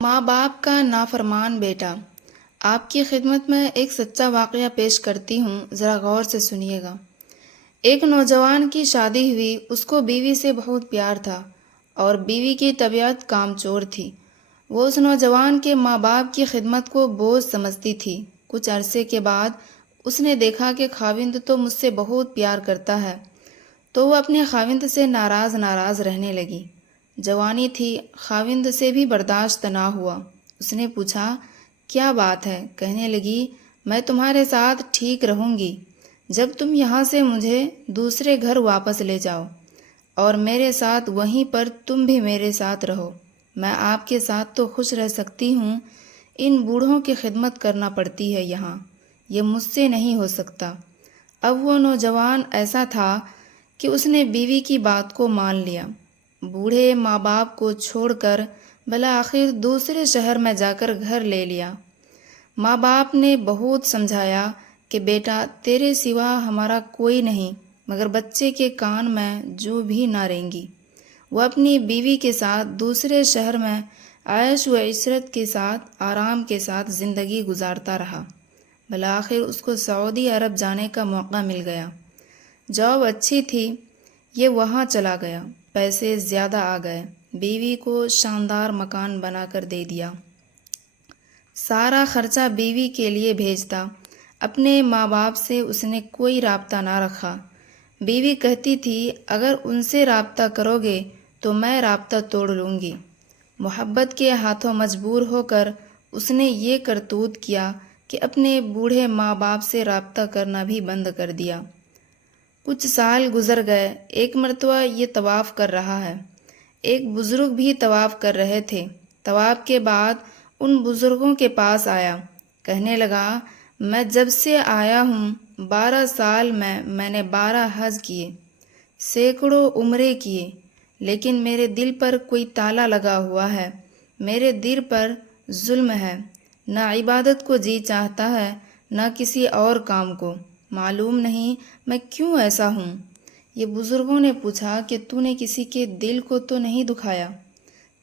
ماں باپ کا نافرمان بیٹا۔ آپ کی خدمت میں ایک سچا واقعہ پیش کرتی ہوں، ذرا غور سے سنیے گا۔ ایک نوجوان کی شادی ہوئی، اس کو بیوی سے بہت پیار تھا اور بیوی کی طبیعت کامچور تھی۔ وہ اس نوجوان کے ماں باپ کی خدمت کو بوجھ سمجھتی تھی۔ کچھ عرصے کے بعد اس نے دیکھا کہ خاوند تو مجھ سے بہت پیار کرتا ہے، تو وہ اپنے خاوند سے ناراض رہنے لگی۔ جوانی تھی، خاوند سے بھی برداشت نہ ہوا۔ اس نے پوچھا، کیا بات ہے؟ کہنے لگی، میں تمہارے ساتھ ٹھیک رہوں گی جب تم یہاں سے مجھے دوسرے گھر واپس لے جاؤ، اور میرے ساتھ وہیں پر تم بھی میرے ساتھ رہو۔ میں آپ کے ساتھ تو خوش رہ سکتی ہوں، ان بوڑھوں کی خدمت کرنا پڑتی ہے یہاں، یہ مجھ سے نہیں ہو سکتا۔ اب وہ نوجوان ایسا تھا کہ اس نے بیوی کی بات کو مان لیا۔ بوڑھے ماں باپ کو چھوڑ کر بالآخر دوسرے شہر میں جا کر گھر لے لیا۔ ماں باپ نے بہت سمجھایا کہ بیٹا، تیرے سوا ہمارا کوئی نہیں، مگر بچے کے کان میں جو بھی نہ رینگی۔ وہ اپنی بیوی کے ساتھ دوسرے شہر میں عیش و عشرت کے ساتھ آرام کے ساتھ زندگی گزارتا رہا۔ بالآخر اس کو سعودی عرب جانے کا موقع مل گیا۔ جاب اچھی تھی، یہ وہاں چلا گیا، پیسے زیادہ آ گئے، بیوی کو شاندار مکان بنا کر دے دیا۔ سارا خرچہ بیوی کے لیے بھیجتا، اپنے ماں باپ سے اس نے کوئی رابطہ نہ رکھا۔ بیوی کہتی تھی، اگر ان سے رابطہ کرو گے تو میں رابطہ توڑ لوں گی۔ محبت کے ہاتھوں مجبور ہو کر اس نے یہ کرتوت کیا کہ اپنے بوڑھے ماں باپ سے رابطہ کرنا بھی بند کر دیا۔ کچھ سال گزر گئے، ایک مرتبہ یہ طواف کر رہا ہے۔ ایک بزرگ بھی طواف کر رہے تھے۔ طواف کے بعد ان بزرگوں کے پاس آیا، کہنے لگا، میں جب سے آیا ہوں 12 سال میں نے 12 حج کیے، سینکڑوں عمرے کیے، لیکن میرے دل پر کوئی تالا لگا ہوا ہے، میرے دل پر ظلم ہے، نہ عبادت کو جی چاہتا ہے نہ کسی اور کام کو، معلوم نہیں میں کیوں ایسا ہوں۔ یہ بزرگوں نے پوچھا کہ تو نے کسی کے دل کو تو نہیں دکھایا؟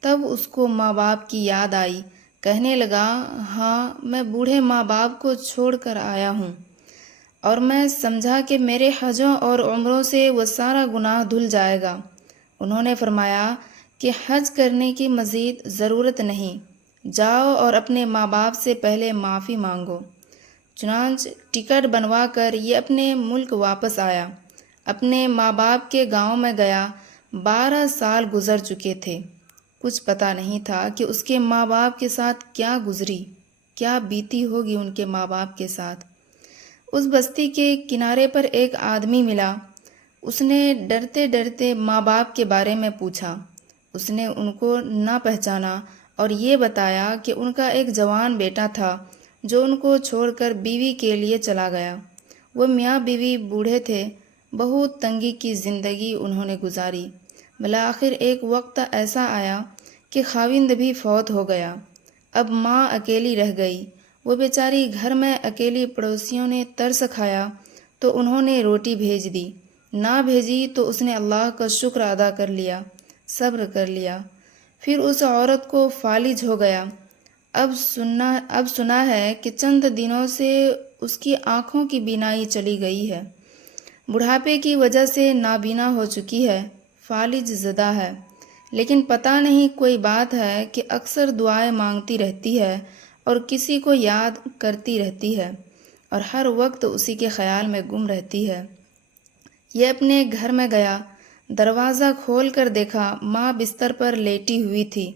تب اس کو ماں باپ کی یاد آئی، کہنے لگا، ہاں، میں بوڑھے ماں باپ کو چھوڑ کر آیا ہوں، اور میں سمجھا کہ میرے حجوں اور عمروں سے وہ سارا گناہ دھل جائے گا۔ انہوں نے فرمایا کہ حج کرنے کی مزید ضرورت نہیں، جاؤ اور اپنے ماں باپ سے پہلے معافی مانگو۔ چنانچہ ٹکٹ بنوا کر یہ اپنے ملک واپس آیا، اپنے ماں باپ کے گاؤں میں گیا۔ 12 سال گزر چکے تھے، کچھ پتہ نہیں تھا کہ اس کے ماں باپ کے ساتھ کیا گزری، کیا بیتی ہوگی ان کے ماں باپ کے ساتھ۔ اس بستی کے کنارے پر ایک آدمی ملا، اس نے ڈرتے ڈرتے ماں باپ کے بارے میں پوچھا۔ اس نے ان کو نہ پہچانا اور یہ بتایا کہ ان کا ایک جوان بیٹا تھا جو ان کو چھوڑ کر بیوی کے لیے چلا گیا۔ وہ میاں بیوی بوڑھے تھے، بہت تنگی کی زندگی انہوں نے گزاری۔ بالآخر ایک وقت ایسا آیا کہ خاوند بھی فوت ہو گیا، اب ماں اکیلی رہ گئی۔ وہ بیچاری گھر میں اکیلی، پڑوسیوں نے ترس کھایا تو انہوں نے روٹی بھیج دی، نہ بھیجی تو اس نے اللہ کا شکر ادا کر لیا، صبر کر لیا۔ پھر اس عورت کو فالج ہو گیا۔ اب سنا ہے کہ چند دنوں سے اس کی آنکھوں کی بینائی چلی گئی ہے، بڑھاپے کی وجہ سے نابینا ہو چکی ہے، فالج زدہ ہے۔ لیکن پتہ نہیں کوئی بات ہے کہ اکثر دعائیں مانگتی رہتی ہے اور کسی کو یاد کرتی رہتی ہے اور ہر وقت اسی کے خیال میں گم رہتی ہے۔ یہ اپنے گھر میں گیا، دروازہ کھول کر دیکھا، ماں بستر پر لیٹی ہوئی تھی،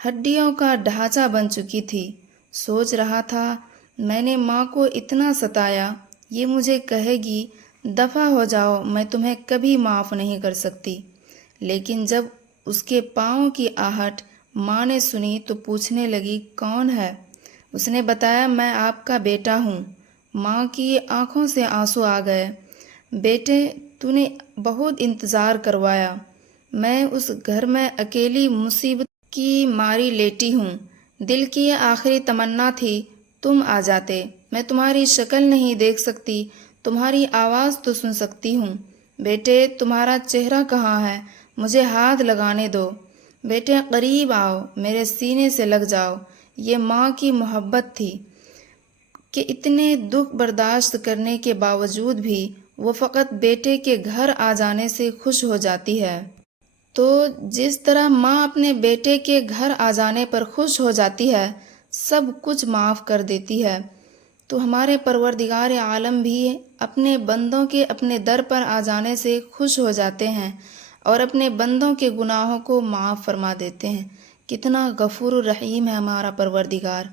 ہڈیوں کا ڈھانچہ بن چکی تھی۔ سوچ رہا تھا، میں نے ماں کو اتنا ستایا، یہ مجھے کہے گی، دفع ہو جاؤ، میں تمہیں کبھی معاف نہیں کر سکتی۔ لیکن جب اس کے پاؤں کی آہٹ ماں نے سنی تو پوچھنے لگی، کون ہے؟ اس نے بتایا، میں آپ کا بیٹا ہوں۔ ماں کی آنکھوں سے آنسو آ گئے۔ بیٹے، تو نے بہت انتظار کروایا، میں اس گھر میں اکیلی مصیبت کی ماری لیٹی ہوں، دل کی آخری تمنا تھی تم آ جاتے، میں تمہاری شکل نہیں دیکھ سکتی، تمہاری آواز تو سن سکتی ہوں۔ بیٹے، تمہارا چہرہ کہاں ہے؟ مجھے ہاتھ لگانے دو۔ بیٹے قریب آؤ، میرے سینے سے لگ جاؤ۔ یہ ماں کی محبت تھی کہ اتنے دکھ برداشت کرنے کے باوجود بھی وہ فقط بیٹے کے گھر آ جانے سے خوش ہو جاتی ہے۔ تو جس طرح ماں اپنے بیٹے کے گھر آ جانے پر خوش ہو جاتی ہے، سب کچھ معاف کر دیتی ہے، تو ہمارے پروردگار عالم بھی اپنے بندوں کے اپنے در پر آ جانے سے خوش ہو جاتے ہیں اور اپنے بندوں کے گناہوں کو معاف فرما دیتے ہیں۔ کتنا غفور الرحیم ہے ہمارا پروردگار۔